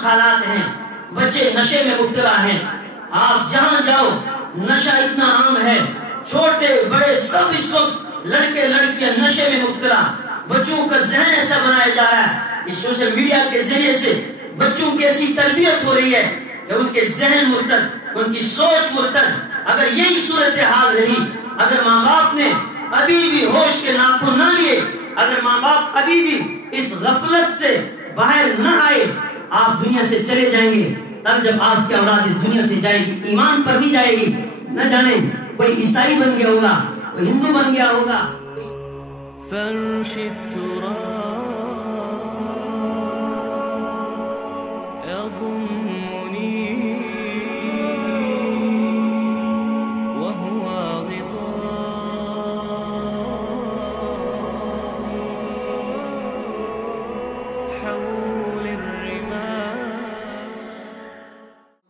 وقت حالات ہیں، بچے نشے میں مبتلا ہیں. آپ جہاں جاؤ نشہ اتنا عام ہے، چھوٹے بڑے سب اس وقت لڑکے لڑکیاں نشے میں مبتلا. بچوں کا ذہن ایسا بنایا جا رہا ہے، اس سوشل میڈیا کے ذریعے سے بچوں کی ایسی تربیت ہو رہی ہے کہ ان کے ذہن مرتد، ان کی سوچ مرتد. اگر یہی صورتحال رہی، اگر ماں باپ نے ابھی بھی ہوش کے ناخن نہ لیے، اگر ماں باپ ابھی بھی اس غفلت سے باہر نہ آئے، آپ دنیا سے چلے جائیں گے. تب جب آپ کی اولاد اس دنیا سے جائے گی ایمان پر نہیں جائے گی، نہ جانے کوئی عیسائی بن گیا ہوگا، کوئی ہندو بن گیا ہوگا. فرش التراب يضمني وهو غطاء حول الرمال.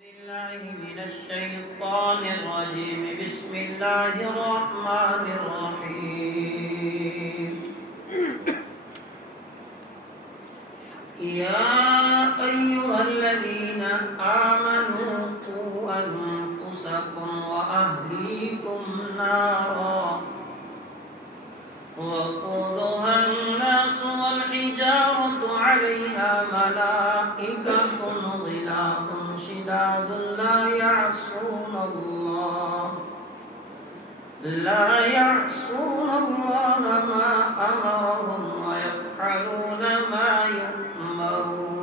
بالله من الشيطان الرجيم. بسم الله الرحمن الرحيم. يا أيها الذين آمنوا قوا أنفسكم وأهليكم نارا وقودها الناس والحجارة عليها ملائكة غلاظ شداد لا يعصون الله ما أمرهم ويفعلون ما يؤمرون.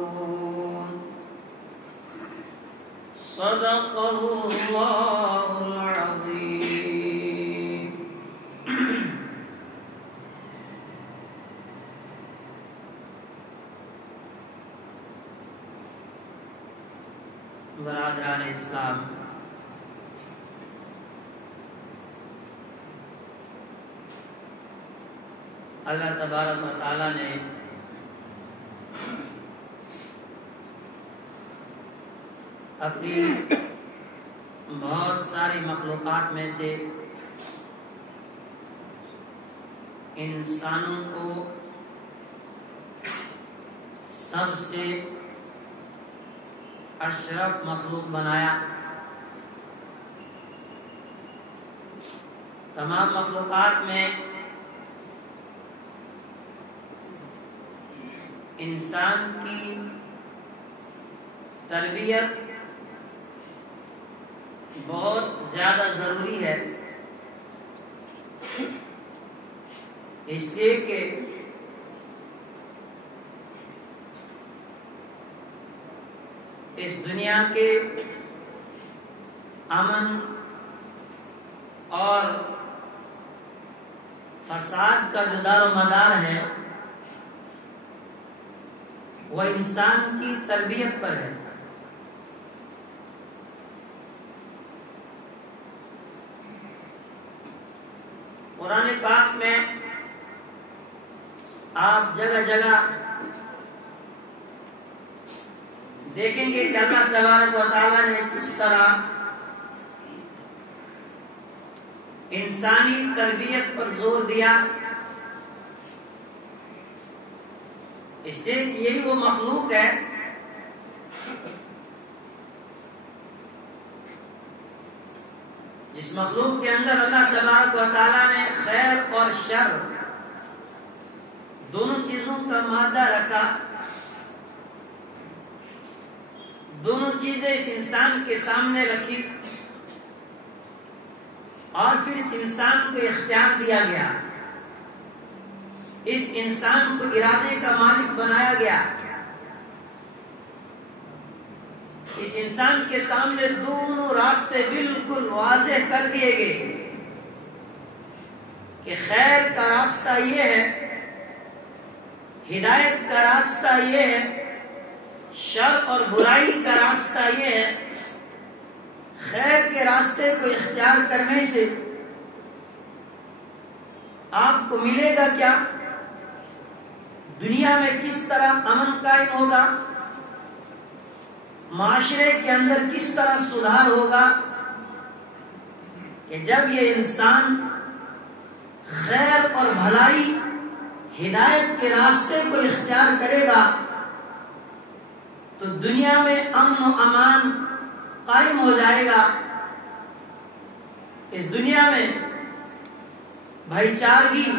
صدق الله العظيم. برادران اسلام، اللہ تبارک و تعالی نے اپنی بہت ساری مخلوقات میں سے انسانوں کو سب سے اشرف مخلوق بنایا. تمام مخلوقات میں انسان کی تربیت بہت زیادہ ضروری ہے، اس لیے کہ اس دنیا کے امن اور فساد کا جو دار و مدار ہے وہ انسان کی تربیت پر ہے. قرآن پاک میں آپ جگہ جگہ دیکھیں گے کہ اللہ تبارک و تعالیٰ نے کس طرح انسانی تربیت پر زور دیا. اس لیے کہ یہی وہ مخلوق ہے جس مخلوق کے اندر اللہ تبارک و تعالیٰ نے خیر اور شر دونوں چیزوں کا مادہ رکھا. دونوں چیزیں اس انسان کے سامنے رکھی اور پھر اس انسان کو اختیار دیا گیا، اس انسان کو ارادے کا مالک بنایا گیا. اس انسان کے سامنے دونوں راستے بالکل واضح کر دیے گئے کہ خیر کا راستہ یہ ہے، ہدایت کا راستہ یہ ہے، شر اور برائی کا راستہ یہ ہے. خیر کے راستے کو اختیار کرنے سے آپ کو ملے گا کیا؟ دنیا میں کس طرح امن قائم ہوگا، معاشرے کے اندر کس طرح سدھار ہوگا کہ جب یہ انسان خیر اور بھلائی ہدایت کے راستے کو اختیار کرے گا تو دنیا میں امن و امان قائم ہو جائے گا، اس دنیا میں بھائی چارگی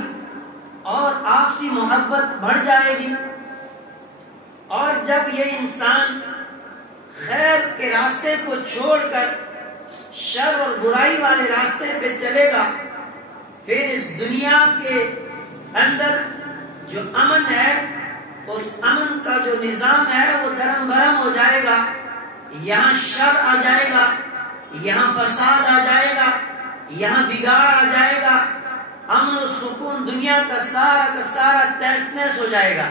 اور آپسی محبت بڑھ جائے گی، اور جب یہ انسان خیر کے راستے کو چھوڑ کر شر اور برائی والے راستے پہ چلے گا، پھر اس دنیا کے اندر جو امن ہے، اس امن کا جو نظام ہے وہ درم برہم ہو جائے گا، یہاں شر آ جائے گا، یہاں فساد آ جائے گا، یہاں بگاڑ آ جائے گا، امن و سکون دنیا کا سارا تہس نہس ہو جائے گا۔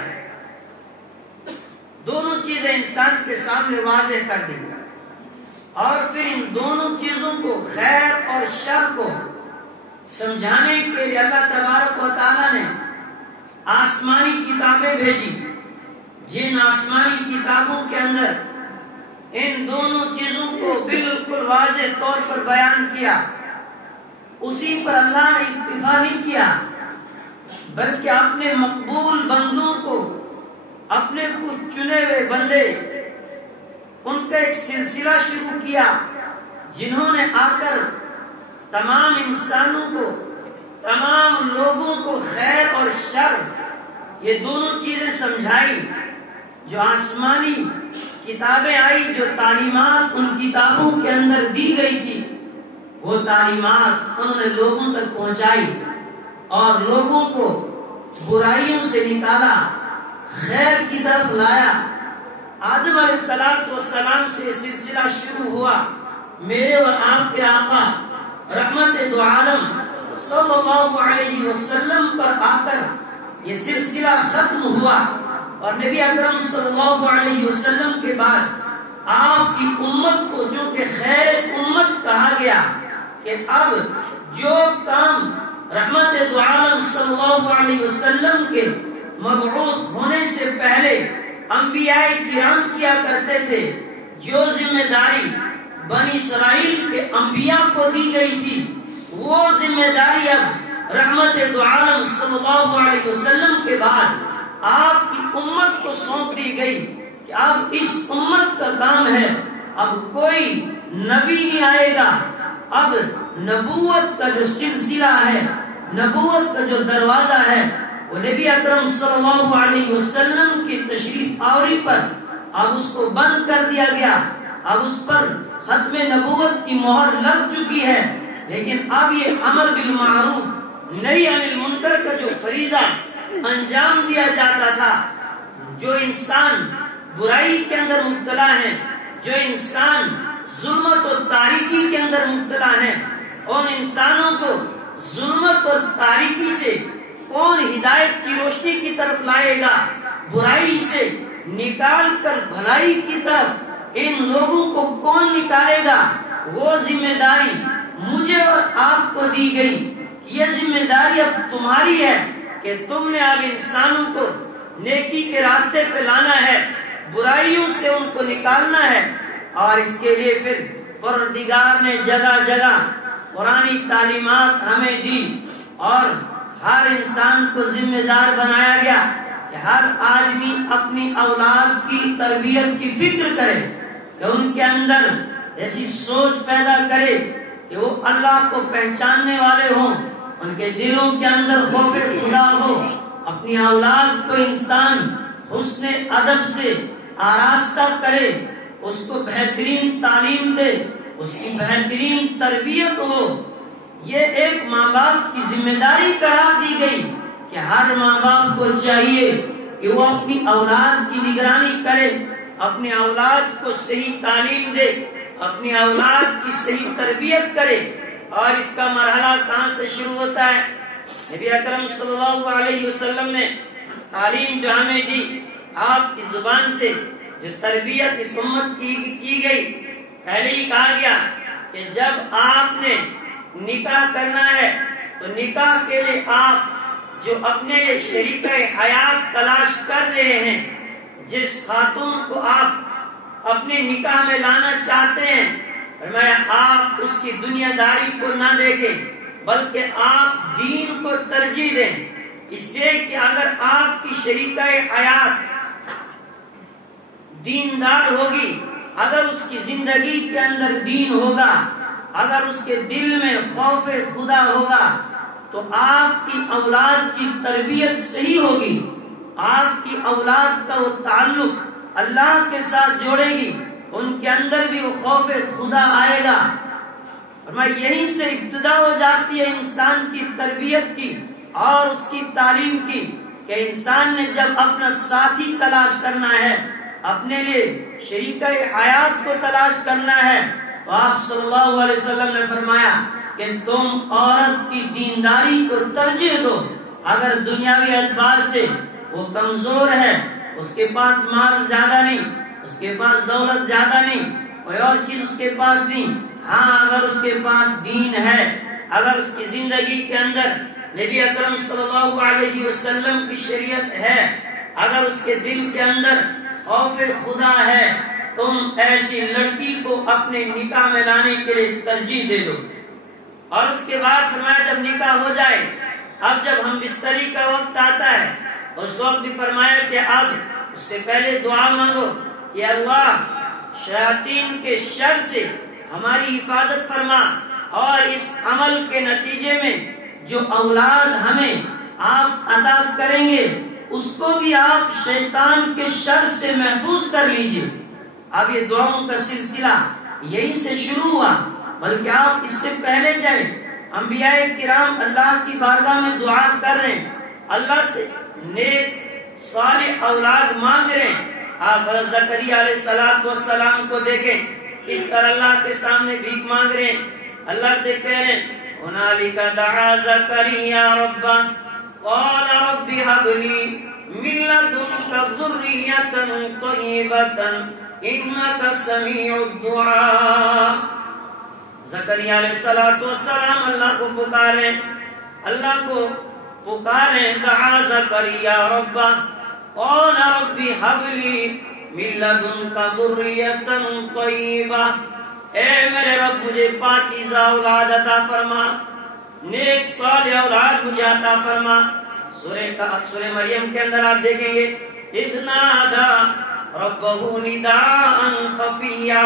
دونوں چیزیں انسان کے سامنے واضح کر دیں، اور پھر ان دونوں چیزوں کو، خیر اور شر کو سمجھانے کے لیے اللہ تبارک و تعالیٰ نے آسمانی کتابیں بھیجی، جن آسمانی کتابوں کے اندر ان دونوں چیزوں کو بالکل واضح طور پر بیان کیا۔ اسی پر اللہ نے اکتفا نہیں کیا، بلکہ اپنے مقبول بندوں کو، اپنے کچھ چنے ہوئے بندے، ان کا ایک سلسلہ شروع کیا جنہوں نے آ کر تمام انسانوں کو، تمام لوگوں کو خیر اور شر یہ دونوں چیزیں سمجھائی۔ جو آسمانی کتابیں آئی، جو تعلیمات ان کتابوں کے اندر دی گئی تھی، وہ تعلیمات انہوں نے لوگوں تک پہنچائی اور لوگوں کو برائیوں سے نکالا، خیر کی طرف لایا۔ آدم علیہ السلام سے یہ سلسلہ شروع ہوا، میرے اور آپ کے آقا رحمت دو عالم صلی اللہ علیہ وسلم پر آ کر یہ سلسلہ ختم ہوا، اور نبی اکرم صلی اللہ علیہ وسلم کے بعد آپ کی امت کو، جو کہ خیر امت کہا گیا، کہ اب جو کام رحمت دو عالم صلی اللہ علیہ وسلم کے مبعوث ہونے سے پہلے انبیاء کرام کیا کرتے تھے، جو ذمہ داری بنی اسرائیل کے انبیاء کو دی گئی تھی، وہ ذمہ داری اب رحمت دو عالم صلی اللہ علیہ وسلم کے بعد آپ کی امت کو سونپ دی گئی، کہ اب اس امت کا کام ہے، اب کوئی نبی نہیں آئے گا، اب نبوت کا جو سلسلہ ہے، نبوت کا جو دروازہ ہے، وہ نبی اکرم صلی اللہ علیہ وسلم کی تشریف آوری پر اب اس کو بند کر دیا گیا، اب اس پر ختم نبوت کی مہر لگ چکی ہے۔ لیکن اب یہ امر بالمعروف نہی عن المنکر کا جو فریضہ انجام دیا جاتا تھا، جو انسان برائی کے اندر مبتلا ہے، جو انسان ظلمت اور تاریکی کے اندر مبتلا ہے، ان انسانوں کو ظلمت اور تاریکی سے کون ہدایت کی روشنی کی طرف لائے گا، برائی سے نکال کر بھلائی کی طرف ان لوگوں کو کون نکالے گا، وہ ذمہ داری مجھے اور آپ کو دی گئی۔ یہ ذمہ داری اب تمہاری ہے کہ تم نے اب انسانوں کو نیکی کے راستے پہ لانا ہے، برائیوں سے ان کو نکالنا ہے، اور اس کے لیے پھر پروردگار نے جگہ جگہ قرآنی تعلیمات ہمیں دی، اور ہر انسان کو ذمہ دار بنایا گیا کہ ہر آدمی اپنی اولاد کی تربیت کی فکر کرے، کہ ان کے اندر ایسی سوچ پیدا کرے کہ وہ اللہ کو پہچاننے والے ہوں، ان کے دلوں کے اندر خوف خدا ہو، اپنی اولاد کو انسان حسن ادب سے آراستہ کرے، اس کو بہترین تعلیم دے، اس کی بہترین تربیت ہو۔ یہ ایک ماں باپ کی ذمہ داری قرار دی گئی کہ ہر ماں باپ کو چاہیے کہ وہ اپنی اولاد کی نگرانی کرے، اپنی اولاد کو صحیح تعلیم دے، اپنی اولاد کی صحیح تربیت کرے۔ اور اس کا مرحلہ کہاں سے شروع ہوتا ہے؟ نبی اکرم صلی اللہ علیہ وسلم نے تعلیم جو ہمیں دی، آپ کی زبان سے جو تربیت اس امت کی گئی، پہلے ہی کہا گیا کہ جب آپ نے نکاح کرنا ہے تو نکاح کے لیے آپ جو اپنے لیے شریکہ حیات تلاش کر رہے ہیں، جس خاتون کو آپ اپنے نکاح میں لانا چاہتے ہیں، فرمایا آپ اس کی دنیا داری کو نہ دیکھیں، بلکہ آپ دین کو ترجیح دیں، اس لیے کہ اگر آپ کی شریکہ حیات دیندار ہوگی، اگر اس کی زندگی کے اندر دین ہوگا، اگر اس کے دل میں خوف خدا ہوگا، تو آپ کی اولاد کی تربیت صحیح ہوگی، آپ کی اولاد کا وہ تعلق اللہ کے ساتھ جوڑے گی، ان کے اندر بھی وہ خوف خدا آئے گا۔ فرمایا یہیں سے ابتدا ہو جاتی ہے انسان کی تربیت کی اور اس کی تعلیم کی، کہ انسان نے جب اپنا ساتھی تلاش کرنا ہے، اپنے لیے شریکہ حیات کو تلاش کرنا ہے، تو آپ صلی اللہ علیہ وسلم نے فرمایا کہ تم عورت کی دینداری کو ترجیح دو۔ اگر دنیاوی اعتبار سے وہ کمزور ہے، اس کے پاس مال زیادہ نہیں، اس کے پاس دولت زیادہ نہیں، کوئی اور چیز اس کے پاس نہیں، ہاں اگر اس کے پاس دین ہے، اگر اس کی زندگی کے اندر نبی اکرم صلی اللہ علیہ وسلم کی شریعت ہے، اگر اس کے دل کے اندر خوف خدا ہے، تم ایسی لڑکی کو اپنے نکاح میں لانے کے لیے ترجیح دے دو۔ اور اس کے بعد فرمایا جب نکاح ہو جائے، اب جب ہم بستری کا وقت آتا ہے، اس وقت بھی فرمایا کہ اب اس سے پہلے دعا مانگو کہ اللہ شیاطین کے شر سے ہماری حفاظت فرما، اور اس عمل کے نتیجے میں جو اولاد ہمیں آپ عطا کریں گے اس کو بھی آپ شیطان کے شر سے محفوظ کر لیجئے۔ اب یہ دعاؤں کا سلسلہ یہیں سے شروع ہوا، بلکہ آپ اس سے پہلے جائیں، انبیاء کرام اللہ کی بارگاہ میں دعا کر رہے ہیں، اللہ سے نیک صالح اولاد مانگ رہے ہیں۔ آپ حضرت زکریا علیہ السلام کو دیکھیں، اس طرح اللہ کے سامنے بھیک مانگ رہے ہیں، اللہ سے کہہ رہے ہیں هنالک دعا زکریا ربہ قال رب هب لي من لدنك ذرية طيبة انك سميع الدعاء۔ زکریا علیہ السلام اللہ کو پکارے، اللہ کو پکارے، دعا زکریا ربہ قال رب هب لي من لدنك ذرية طيبة، اے میرے رب مجھے پاکیزہ اولاد عطا فرما، نیک صالح اولاد مجھے عطا فرما۔ سورہ مریم کے اندر آپ دیکھیں گے اذ نادى ربه نداء خفيا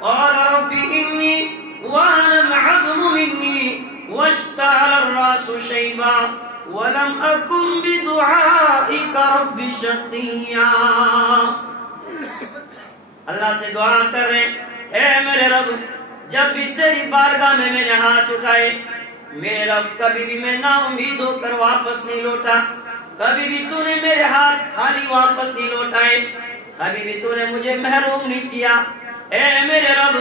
قال رب اني وهن العظم مني واشتعل الراس شيبا ولم اكن بدعائك رب شقيا۔ اللہ سے دعا کر رہے ہیں، اے میرے رب جب بھی تیری بارگاہ میں نے ہاتھ اٹھائے، میرے رب کبھی بھی میں نا امید ہو کر واپس نہیں لوٹا، کبھی بھی تو نے میرے ہاتھ خالی واپس نہیں لوٹائے، کبھی بھی تو نے مجھے محروم نہیں کیا۔ اے میرے رب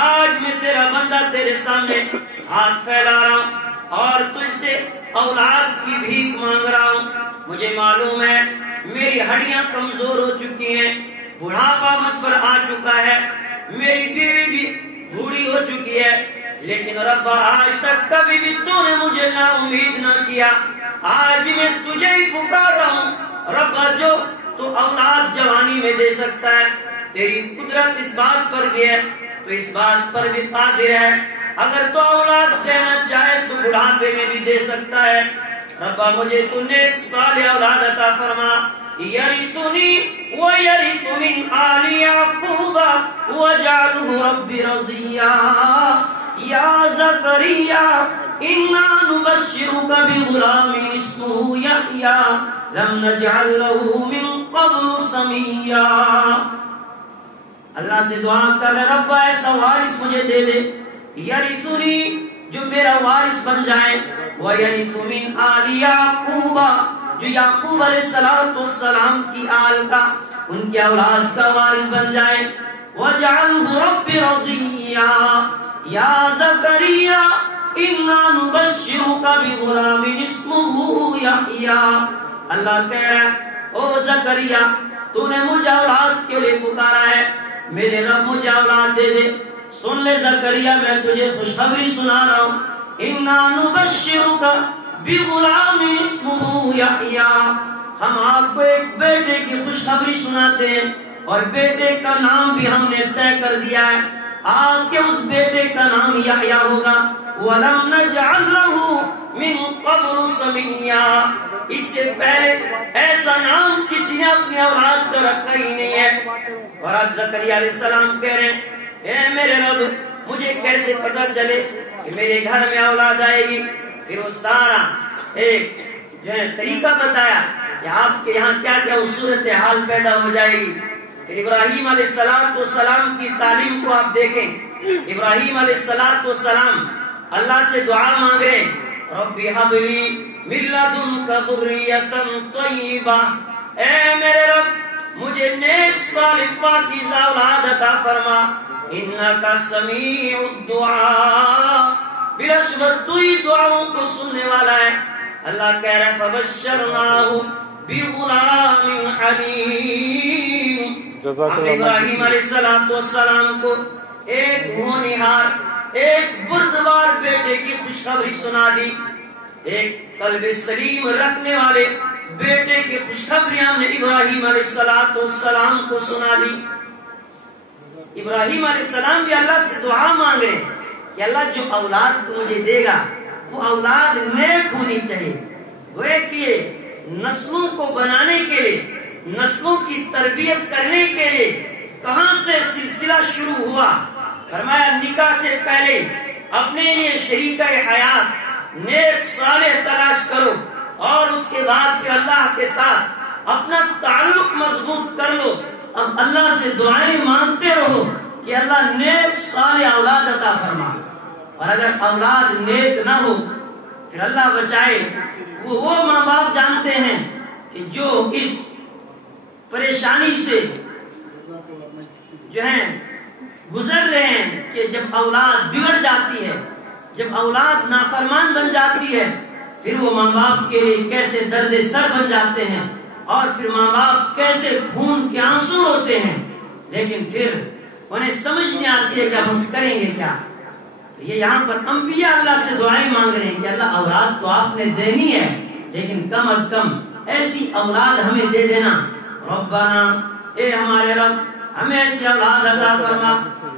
آج میں تیرا بندہ تیرے سامنے ہاتھ پھیلا رہا ہوں اور تجھ سے اولاد کی بھیک مانگ رہا ہوں۔ مجھے معلوم ہے میری ہڈیاں کمزور ہو چکی ہیں، بڑھاپا مجھ پر آ چکا ہے، میری بیوی بھی بوڑھی ہو چکی ہے، لیکن رب آج تک کبھی بھی تو نے مجھے نا امید نہ کیا، آج بھی میں تجھے ہی پکار رہا ہوں۔ رب جو تو اولاد جوانی میں دے سکتا ہے، تیری قدرت اس بات پر بھی ہے، تو اس بات پر بھی قادر ہے، اگر تو اولاد دینا چاہے تو بڑھاپے میں بھی دے سکتا ہے۔ رب مجھے تو نیک صالح اولاد عطا فرما، یرثنی ویرث من آل یعقوب واجعلہ رب رضیا۔ یا زکریا انا نبشرک بغلام اسمہ یحییٰ لم نجعل لہ من قبل سمیا۔ اللہ سے دعا کر رہے رب ایسا وارث مجھے دے دے، یرثنی جو میرا وارث بن جائے، ویرث من آل یعقوب جو یعقوب علیہ السلام کی آل کا، ان کی اولاد کا وارث بن جائے، وجعلہ رب رضیا۔ یا زکریا انا نبشرک بغلام اسمہ یحییٰ۔ اللہ کہہ رہا ہے او زکریا تو نے مجھے اولاد کے لیے پکارا ہے، میرے رب مجھے اولاد دے دے۔ سن لے زکریا میں تجھے خوشخبری سنا رہا ہوں، انا نبشرک بغلام اسمہ یحییٰ، ہم آپ کو ایک بیٹے کی خوشخبری سناتے ہیں، اور بیٹے کا نام بھی ہم نے طے کر دیا ہے، آپ کے اس بیٹے کا نام یحییٰ ہوگا۔ وَلَمْ نَجْعَلْ لَهُ من قبل سميا، اس سے پہلے ایسا نام کسی نے اپنی اولاد کو رکھا ہی نہیں ہے۔ اور اب زکریا علیہ السلام کہہ رہے ہیں اے میرے رب مجھے کیسے پتہ چلے کہ میرے گھر میں اولاد آئے گی؟ پھر وہ سارا ایک جو ہے طریقہ بتایا کہ آپ کے یہاں کیا کیا صورتحال پیدا ہو جائے گی۔ پھر ابراہیم علیہ السلام کی تعلیم کو آپ دیکھیں۔ ابراہیم علیہ السلام اللہ سے دعا مانگ رہے ہیں رب ہب لی من لدنک ذریۃ طیبہ، اے میرے رب مجھے نیک صالح پاکیزہ اولاد عطا فرما، انک سمیع الدعاء، بلا شبہ تو ہی دعاؤں کو سننے والا ہے۔ اللہ کہہ رہا ہے فبشرناہ بغلام حلیم، ابراہیم علیہ السلام کو ایک ہونہار ایک بردبار بیٹے کی خوشخبری سنا دی، ایک قلب سلیم رکھنے والے بیٹے کی خوشخبری ہم نے ابراہیم علیہ السلام کو سنا دی۔ ابراہیم علیہ السلام بھی اللہ سے دعا مانگ رہے کہ اللہ جو اولاد تو مجھے دے گا وہ اولاد نیک ہونی چاہیے۔ وہ کہ نسلوں کو بنانے کے لیے، نسلوں کی تربیت کرنے کے لیے کہاں سے سلسلہ شروع ہوا؟ فرمایا نکاح سے پہلے اپنے لیے شریکہ حیات نیک صالح تلاش کرو، اور اس کے بعد پھر اللہ کے ساتھ اپنا تعلق مضبوط کر لو۔ اب اللہ سے دعائیں مانگتے رہو کہ اللہ نیک صالح اولاد عطا فرما، اور اگر اولاد نیک نہ ہو پھر اللہ بچائے وہ ماں باپ جانتے ہیں کہ جو اس پریشانی سے جو ہیں گزر رہے ہیں کہ جب اولاد بگڑ جاتی ہے، جب اولاد نافرمان بن جاتی ہے، پھر وہ ماں باپ کے لیے کیسے درد سر بن جاتے ہیں، اور پھر ماں باپ کیسے خون کے آنسو ہوتے ہیں، لیکن پھر انہیں سمجھ نہیں آتی ہے کہ اب ہم کریں گے کیا۔ یہ یہاں پر انبیاء اللہ سے دعائیں مانگ رہے ہیں کہ اللہ اولاد تو آپ نے دینی ہے، لیکن کم از کم ایسی اولاد ہمیں دے دینا۔ ربنا، اے ہمارے رب ہمیں ایسی اولاد عطا فرما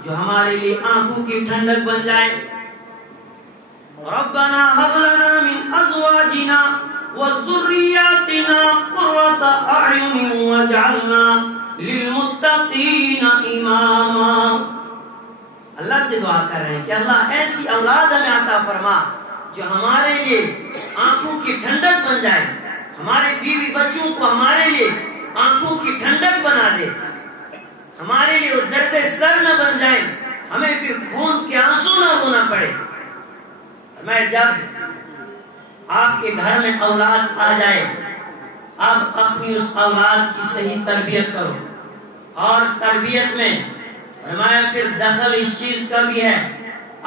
جو ہمارے لیے آنکھوں کی ٹھنڈک بن جائے۔ ربنا هب لنا من ازواجنا وذرياتنا قرة اعين واجعلنا للمتقين اماما۔ اللہ سے دعا کر رہے ہیں کہ اللہ ایسی اولاد ہمیں عطا فرما جو ہمارے لیے آنکھوں کی ٹھنڈک بن جائے، ہمارے بیوی بچوں کو ہمارے لیے آنکھوں کی ٹھنڈک بنا دے، ہمارے لیے وہ درد سر نہ بن جائیں، ہمیں پھر خون کے آنسو نہ ہونا پڑے۔ میں جب آپ کے گھر میں اولاد آ جائے، آپ اپنی اس اولاد کی صحیح تربیت کرو، اور تربیت میں فرمایا پھر دخل اس چیز کا بھی ہے،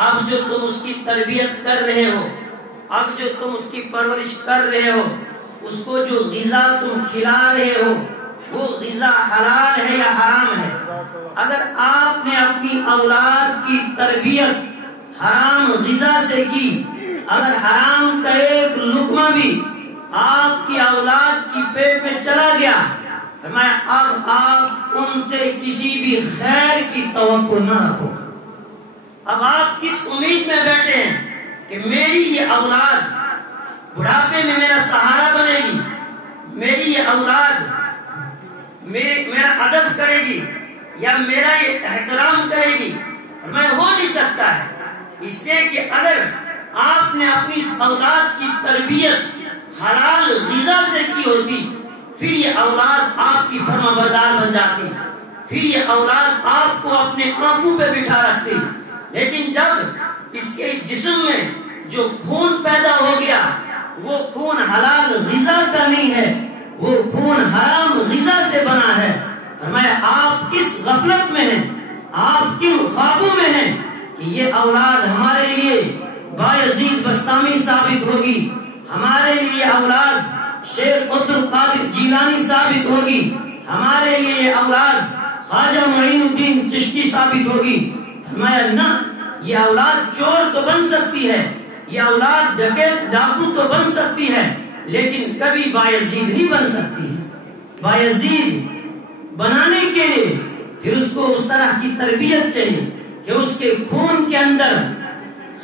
اب جو تم اس کی تربیت کر رہے ہو، اب جو تم اس کی پرورش کر رہے ہو، اس کو جو غذا تم کھلا رہے ہو وہ غذا حلال ہے یا حرام ہے؟ اگر آپ نے اپنی اولاد کی تربیت حرام غذا سے کی، اگر حرام کا ایک لقمہ بھی آپ کی اولاد کی پیٹ میں چلا گیا، فرمایا اب آپ ان سے کسی بھی خیر کی توقع نہ رکھو۔ اب آپ کس امید میں بیٹھے ہیں کہ میری یہ اولاد بڑھاپے میں میرا سہارا بنے گی، میری یہ اولاد میرا ادب کرے گی یا میرا یہ احترام کرے گی؟ فرمایا ہو نہیں سکتا ہے، اس لیے کہ اگر آپ نے اپنی اس اولاد کی تربیت حلال غذا سے کی ہوتی، پھر یہ اولاد آپ کی فرما بردار بن جاتی، پھر یہ اولاد آپ کو اپنے آنکھوں پہ بٹھا رکھتی۔ لیکن جب اس کے جسم میں جو خون پیدا ہو گیا وہ خون حلال غذا کا نہیں ہے، وہ خون حرام غذا سے بنا ہے، فرمایا آپ کس غفلت میں ہیں، آپ کن خوابوں میں ہیں کہ یہ اولاد ہمارے لیے بایزید بستامی ثابت ہوگی، ہمارے لیے اولاد شیخ عبد القادر جیلانی ثابت ہوگی، ہمارے لیے یہ اولاد خواجہ معین الدین چشتی ثابت ہوگی۔ فرمایا نہ، یہ اولاد چور تو بن سکتی ہے، یہ اولاد ڈکیت ڈاکو تو بن سکتی ہے، لیکن کبھی بایزید نہیں بن سکتی۔ بایزید بنانے کے لیے پھر اس کو اس طرح کی تربیت چاہیے کہ اس کے خون کے اندر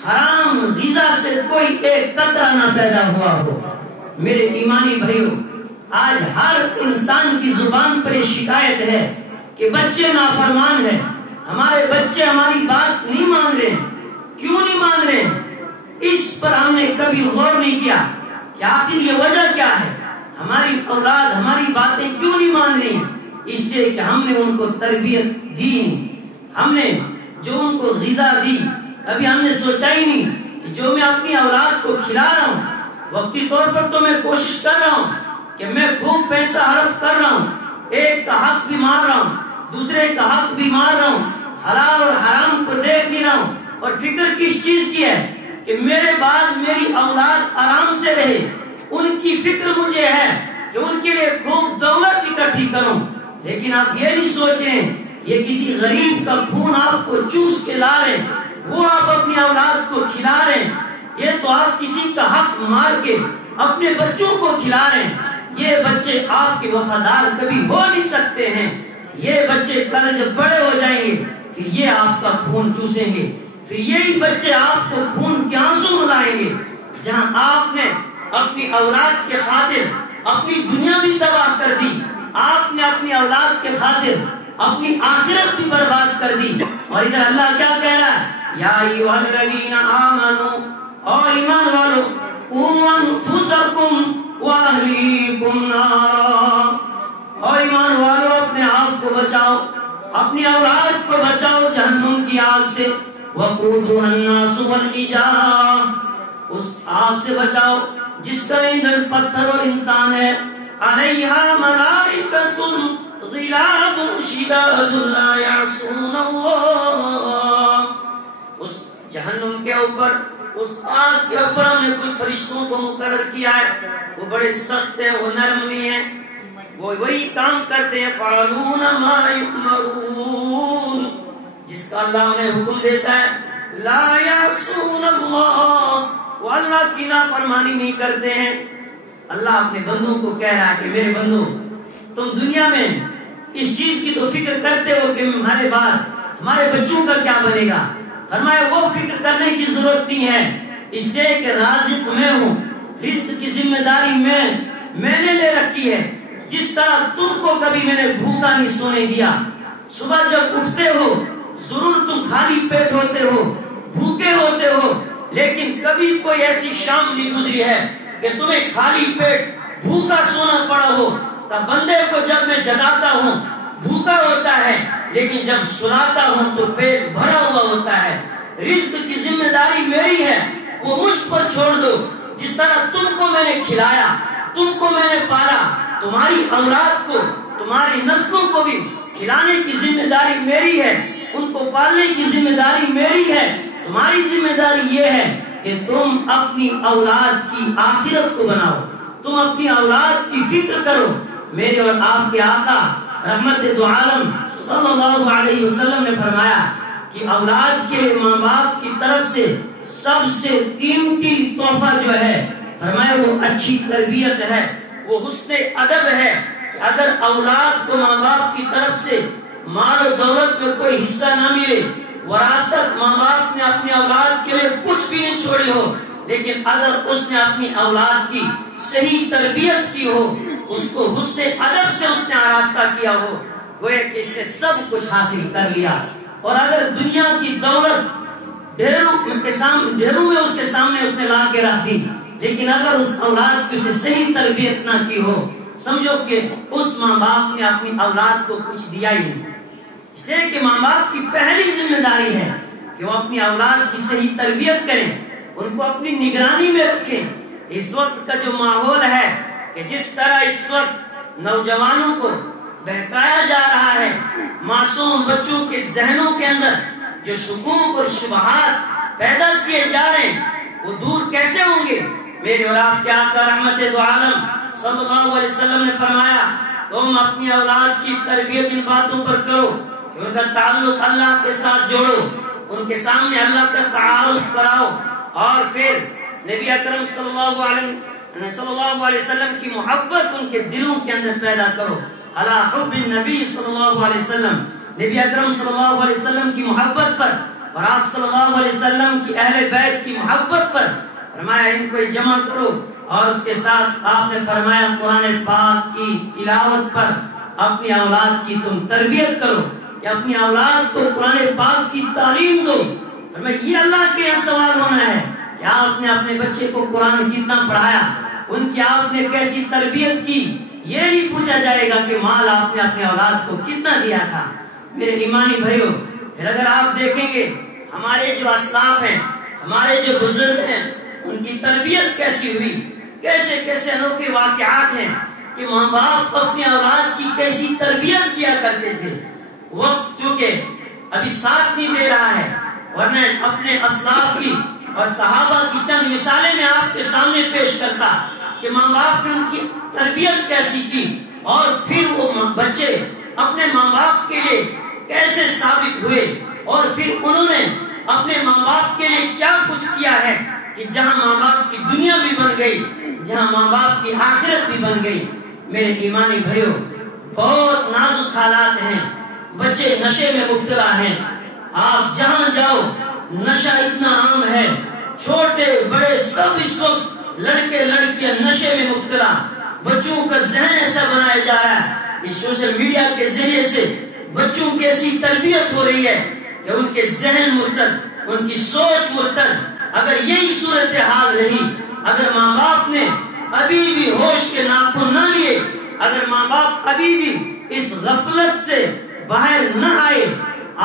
حرام غذا سے کوئی ایک قطرہ نہ پیدا ہوا ہو۔ میرے ایمانی بھائیوں، آج ہر انسان کی زبان پر یہ شکایت ہے کہ بچے نافرمان ہیں، ہمارے بچے ہماری بات نہیں مان رہے۔ کیوں نہیں مان رہے؟ اس پر ہم نے کبھی غور نہیں کیا کہ آخر یہ وجہ کیا ہے، ہماری اولاد ہماری باتیں کیوں نہیں مان رہی؟ اس لیے کہ ہم نے ان کو تربیت دی نہیں، ہم نے جو ان کو غذا دی کبھی ہم نے سوچا ہی نہیں کہ جو میں اپنی اولاد کو کھلا رہا ہوں، وقتی طور پر تو میں کوشش کر رہا ہوں کہ میں خوب پیسہ ہڑپ کر رہا ہوں، ایک کا حق بھی مار رہا ہوں، دوسرے کا حق بھی مار رہا ہوں، حلال اور حرام کو دیکھ نہیں رہا ہوں، اور فکر کس چیز کی ہے کہ میرے بعد میری اولاد آرام سے رہے۔ ان کی فکر مجھے ہے کہ ان کے لیے خوب دولت اکٹھی کروں، لیکن آپ یہ نہیں سوچیں یہ کسی غریب کا خون آپ کو چوس کے لا رہے، وہ آپ اپنی اولاد کو کھلا رہے ہیں، یہ تو آپ کسی کا حق مار کے اپنے بچوں کو کھلا رہے ہیں۔ یہ بچے آپ کے وفادار کبھی ہو نہیں سکتے ہیں، یہ بچے کل جب بڑے ہو جائیں گے پھر یہ آپ کا خون چوسیں گے، پھر یہی بچے آپ کو خون کے آنسو رلائیں گے۔ جہاں آپ نے اپنی اولاد کے خاطر اپنی دنیا بھی تباہ کر دی، آپ نے اپنی اولاد کے خاطر اپنی آخرت بھی برباد کر دی۔ اور ادھر اللہ کیا کہہ رہا ہے؟ یا ایھا الذین آمنوا، او ایمان والو، قوا انفسکم واہلیکم نارا، او ایمان والو اپنے آپ کو بچاؤ، اپنی اولاد کو بچاؤ جہنم کی آگ سے، وقودھا الناس والحجارہ، اس آگ سے بچاؤ جس کا ایندھن پتھر اور انسان ہے، علیہا ملائکۃ غلاظ شداد لا یعصون اللہ، اس جہنم کے اوپر، اس آگ کے اوپر ہم نے کچھ فرشتوں کو مقرر کیا ہے، وہ بڑے سخت ہیں، وہ نرم نہیں ہیں، وہ وہی کام کرتے ہیں، فعلون ما یؤمرون، جس کا اللہ انہیں حکم دیتا ہے، لا یعصون اللہ، وہ اللہ کی نافرمانی نہیں کرتے ہیں۔ اللہ اپنے بندوں کو کہہ رہا ہے کہ میرے بندو، تم دنیا میں اس چیز کی تو فکر کرتے ہو کہ ہمارے بعد ہمارے بچوں کا کیا بنے گا، فرمایا وہ فکر کرنے کی ضرورت نہیں ہے، اس لیے کہ رازق میں ہوں، رزق کی ذمہ داری میں نے لے رکھی ہے۔ جس طرح تم کو کبھی میں نے بھوکا نہیں سونے دیا، صبح جب اٹھتے ہو ضرور تم خالی پیٹ ہوتے ہو، بھوکے ہوتے ہو، لیکن کبھی کوئی ایسی شام نہیں گزری ہے کہ تمہیں خالی پیٹ بھوکا سونا پڑا ہو۔ تب بندے کو جب میں جگاتا ہوں بھوکا ہوتا ہے، لیکن جب سلاتا ہوں تو پیٹ بھرا ہوا ہوتا ہے۔ رزق کی ذمہ داری میری ہے، وہ مجھ پر چھوڑ دو۔ جس طرح تم کو میں نے کھلایا، تم کو میں نے پالا، تمہاری اولاد کو، تمہاری نسلوں کو بھی کھلانے کی ذمہ داری میری ہے، ان کو پالنے کی ذمہ داری میری ہے۔ تمہاری ذمہ داری یہ ہے کہ تم اپنی اولاد کی آخرت کو بناؤ، تم اپنی اولاد کی فکر کرو۔ میرے اور آپ کے آقا رحمت دو عالم صلی اللہ علیہ وسلم نے فرمایا کہ اولاد کے ماں باپ کی طرف سے سب سے قیمتی تحفہ جو ہے، فرمایا وہ اچھی تربیت ہے، وہ حسن ادب ہے۔ اگر اولاد کو ماں باپ کی طرف سے مال و دولت میں کوئی حصہ نہ ملے، وراثت ماں باپ نے اپنی اولاد کے لیے کچھ بھی نہیں چھوڑی ہو، لیکن اگر اس نے اپنی اولاد کی صحیح تربیت کی ہو، اس کو حسن ادب سے اس نے آراستہ کیا ہو، گویا کہ اس نے سب کچھ حاصل کر لیا۔ اور اگر دنیا کی دولت ڈھیروں میں اس کے سامنے اس نے لا کے رکھ دی، لیکن اگر اس اولاد کی اس نے صحیح تربیت نہ کی ہو، سمجھو کہ اس ماں باپ نے اپنی اولاد کو کچھ دیا ہی نہیں۔ اس لیے کہ ماں باپ کی پہلی ذمہ داری ہے کہ وہ اپنی اولاد کی صحیح تربیت کریں، ان کو اپنی نگرانی میں رکھیں۔ اس وقت کا جو ماحول ہے کہ جس طرح اس وقت نوجوانوں کو بہکایا جا رہا ہے، معصوم بچوں کے ذہنوں کے اندر جو شکوک اور شبہات پیدا کیے جا رہے ہیں، وہ دور کیسے ہوں گے؟ میرے اور آپ کے آقا رحمت دو عالم صلی اللہ علیہ وسلم نے فرمایا تم اپنی اولاد کی تربیت ان باتوں پر کرو کہ ان کا تعلق اللہ کے ساتھ جوڑو، ان کے سامنے اللہ کا تعارف کراؤ، اور پھر نبی اکرم صلی اللہ علیہ وسلم کی محبت ان کے دلوں کے اندر پیدا کرو۔ علی حب النبی صلی اللہ علیہ وسلم، نبی اکرم صلی اللہ علیہ وسلم کی محبت پر اور آپ صلی اللہ علیہ وسلم کی اہل بیت کی محبت پر فرمایا ان کو جمع کرو، اور اس کے ساتھ آپ نے فرمایا قرآن پاک کی تلاوت پر اپنی اولاد کی تم تربیت کرو، کہ اپنی اولاد کو قرآن پاک کی تعلیم دو۔ فرمایا یہ اللہ کے یہاں سوال ہونا ہے کہ آپ نے اپنے بچے کو قرآن کتنا پڑھایا، ان کی آپ نے کیسی تربیت کی۔ یہ نہیں پوچھا جائے گا کہ مال آپ نے اپنے اولاد کو کتنا دیا تھا۔ میرے ایمانی بھائیوں، پھر اگر آپ دیکھیں گے ہمارے جو اسلاف ہیں، ہمارے جو بزرگ ہیں، ان کی تربیت کیسی ہوئی، کیسے کیسے انوکھے واقعات ہیں کہ ماں باپ اپنی اولاد کی کیسی تربیت کیا کرتے تھے۔ وقت چونکہ ابھی ساتھ نہیں دے رہا ہے، ورنہ اپنے اسلاف کی اور صحابہ کی چند مثالیں میں آپ کے سامنے پیش کرتا کہ ماں باپ نے ان کی تربیت کیسی کی، اور پھر وہ بچے اپنے ماں باپ کے لیے کیسے ثابت ہوئے، اور پھر انہوں نے اپنے ماں باپ کے لیے کیا کچھ کیا ہے کہ جہاں ماں باپ کی دنیا بھی بن گئی، جہاں ماں باپ کی آخرت بھی بن گئی۔ میرے ایمانی بھائیوں، بہت نازک حالات ہیں، بچے نشے میں مبتلا ہیں۔ آپ جہاں جاؤ نشہ اتنا عام ہے، چھوٹے بڑے سب اس وقت لڑکے لڑکیاں نشے میں مبتلا۔ بچوں کا ذہن ایسا بنایا جا رہا ہے کہ سوشل میڈیا کے ذریعے سے بچوں کی ایسی تربیت ہو رہی ہے کہ ان کے ذہن مرتد، ان کی سوچ مرتد۔ اگر یہی صورتحال رہی، اگر ماں باپ نے ابھی بھی ہوش کے ناخن نہ لیے، اگر ماں باپ ابھی بھی اس غفلت سے باہر نہ آئے،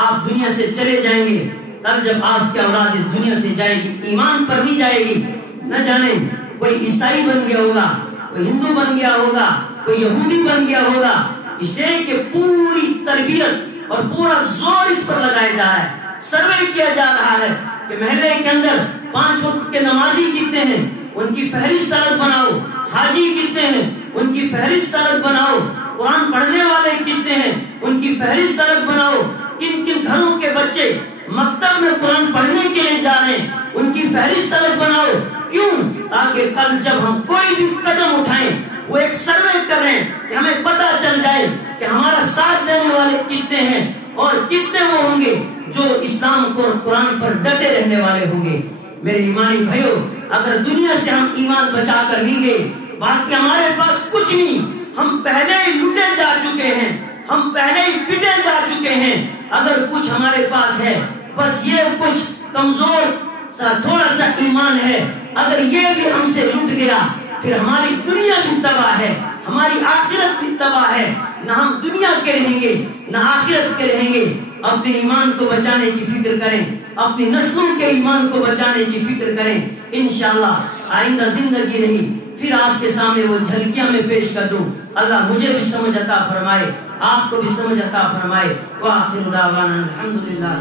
آپ دنیا سے چلے جائیں گے۔ کل جب آپ کی اولاد اس دنیا سے جائے گی، ایمان پر نہیں جائے گی، نہ جانے کوئی عیسائی بن گیا ہوگا، کوئی ہندو بن گیا ہوگا، کوئی یہودی بن گیا ہوگا، اس لیے کہ پوری تربیت اور پورا زور اس پر لگایا جا رہا ہے۔ سروے کیا جا رہا ہے کہ محلے کے اندر 5 وقت کے نمازی کتنے ہیں، ان کی فہرست الگ بناؤ، حاجی کتنے ہیں، ان کی فہرست الگ بناؤ، قرآن پڑھنے والے کتنے ہیں، ان کی فہرست الگ بناؤ، کن کن گھروں کے بچے مکتب میں قرآن پڑھنے کے لیے جا رہے ہیں، ان کی فہرست الگ بناؤ۔ کیوں؟ تاکہ کل جب ہم کوئی بھی قدم اٹھائیں، وہ ایک سروے کر رہے ہیں کہ ہمیں پتہ چل جائے کہ ہمارا ساتھ دینے والے کتنے ہیں، اور کتنے وہ ہوں گے جو اسلام کو قرآن پر ڈٹے رہنے والے ہوں گے۔ میرے ایمانی بھائیوں، اگر دنیا سے ہم ایمان بچا کر لیں گے، باقی ہمارے پاس کچھ نہیں، ہم پہلے ہی لوٹے جا چکے ہیں، ہم پہلے ہی پٹے جا چکے ہیں۔ اگر کچھ ہمارے پاس ہے، بس یہ کچھ کمزور سا تھوڑا سا ایمان ہے، اگر یہ بھی ہم سے لٹ گیا، پھر ہماری دنیا بھی تباہ ہے، ہماری آخرت بھی تباہ ہے۔ نہ ہم دنیا کے رہیں گے، نہ آخرت کے رہیں گے۔ اپنے ایمان کو بچانے کی فکر کریں، اپنی نسلوں کے ایمان کو بچانے کی فکر کریں۔ انشاءاللہ آئندہ زندگی نہیں، پھر آپ کے سامنے وہ جھلکیاں میں پیش کر دوں۔ اللہ مجھے بھی سمجھ عطا فرمائے، آپ کو بھی سمجھ عطا فرمائے۔ وآخر دعوانا الحمدللہ۔